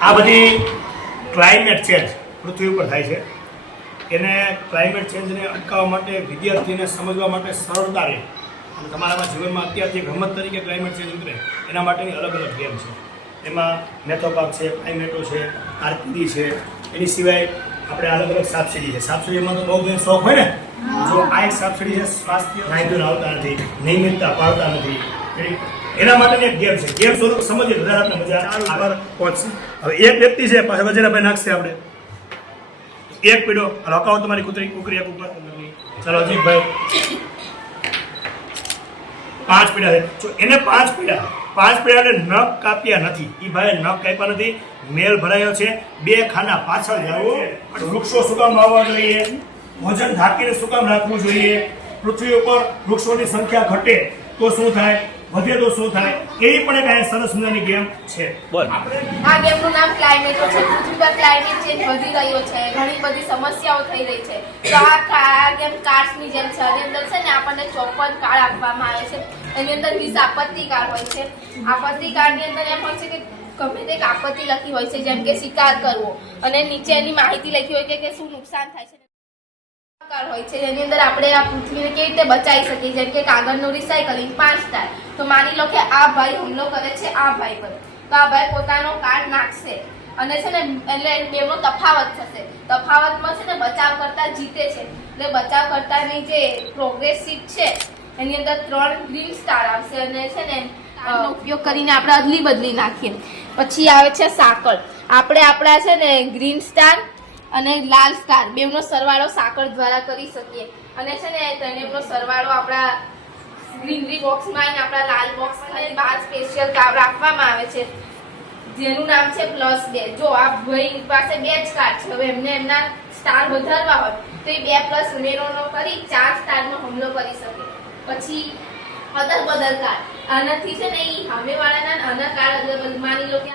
આ બધી climate change પૃથ્વી ઉપર થાય છે. એને ક્લાઇમેટ ચેન્જને અટકાવવા માટે વિદ્યાર્થીને સમજવા માટે સરળતા રહે અને તમારામાં જીવનમાં અત્યારથી રમત તરીકે ક્લાઇમેટ ચેન્જ ઉતરે એના માટેની અલગ અલગ ગેમ છે. એમાં મેથોપાક છે, ક્લાઇમેટો છે, આરપીડી છે. એની સિવાય આપણે અલગ અલગ સાપસીડી છે. સાપસીડીમાં તો બહુ બધો શોખ હોય ને. જો આ એક સાપસીડી છે, સ્વાસ્થ્ય નાયદુર આવતા નથી, નિયમિતતા પાળતા નથી, એના માટેની એક ગેમ છે. ગેમ સ્વરૂપ સમજીએ વધારે આપણે મજા આગળ પહોંચશે. હવે એક વ્યક્તિ છે પાછા વજરાભાઈ નાખશે આપણે એક પીડો રોકાવો તમારી કુકરી એક ઉપર. ચાલો અજીતભાઈ 5 પીડા છે. જો એને 5 પીડા નખ કાપ્યા નથી. એ ભાઈ નખ કાપ્યા નથી, મેલ ભરાયો છે. 2 ખાના પાછળ જવું. વૃક્ષો શું કામ વાવવા જોઈએ, ભોજન ઢાંકીને શું કામ રાખવું જોઈએ, પૃથ્વી ઉપર વૃક્ષોની સંખ્યા ઘટે તો શું થાય, વધે તો શું થાય, એવી પણ એક સરસ મજાની ગેમ છે. આ ગેમનું નામ ક્લાઇમેટો છે. પૃથ્વી પર ક્લાઇમેટ ચેન્જ વધી રહ્યો છે, ઘણી બધી સમસ્યાઓ થઈ રહી છે. તો આ ગેમ કાર્ડ્સની જેમ છે. આની અંદર છે ને આપણને 54 કાર્ડ આપવામાં આવે છે. એની અંદર 20 આપત્તિ કાર્ડ હોય છે. આપત્તિ કાર્ડની અંદર એમ હોય છે કે ગમે તે આપત્તિ લખી હોય છે, જેમ કે શિકાર કરવો, અને નીચે એની માહિતી લખી હોય કે શું નુકસાન થાય છે. હોય છે જેની અંદર આપણે આ પૃથ્વીને કેવી રીતે બચાવી શકીએ, જેમ કે કાગળનું રિસાયકલિંગ 5 સ્ટાર. તો માની લો કે આ ભાઈ હુમલો કરે છે આ ભાઈ પર, તો આ ભાઈ પોતાનો કાર્ડ નાખશે અને છે ને એટલે બેનો તફાવત થશે. તફાવતમાં છે ને બચાવ કરતા જીતે છે. એટલે બચાવ કરતાની જે પ્રોગ્રેસ શીટ છે એની અંદર 3 ગ્રીન સ્ટાર આવશે અને છે ને ઉપયોગ કરીને આપણે અદલી બદલી નાખીએ. પછી આવે છે સાંકળ. આપણે આપણા છે ને ગ્રીન સ્ટાર અને લાલ સ્ટાર બેવનો સરવાળો સાંકળ દ્વારા કરી શકીએ. અને છે ને તેનો સરવાળો આપણા ગ્રીનરી બોક્સમાં અને આપણા લાલ બોક્સ અને 12 સ્પેશિયલ કાર્ડ રાખવામાં આવે છે, જેનું નામ છે +2. જો આ ભાઈ પાસે 2 જ કાર્ડ છે, હવે એમને એમના સ્ટાર વધારવા હોય તો એ 2+ ઉમેરોનો કરી 4 સ્ટારનો હુમલો કરી શકે. પછી અદલ બદલ કાર્ડ. આનાથી છે ને એ સામેવાળાના આના કાર્ડ અદલ બદલ માની લો કે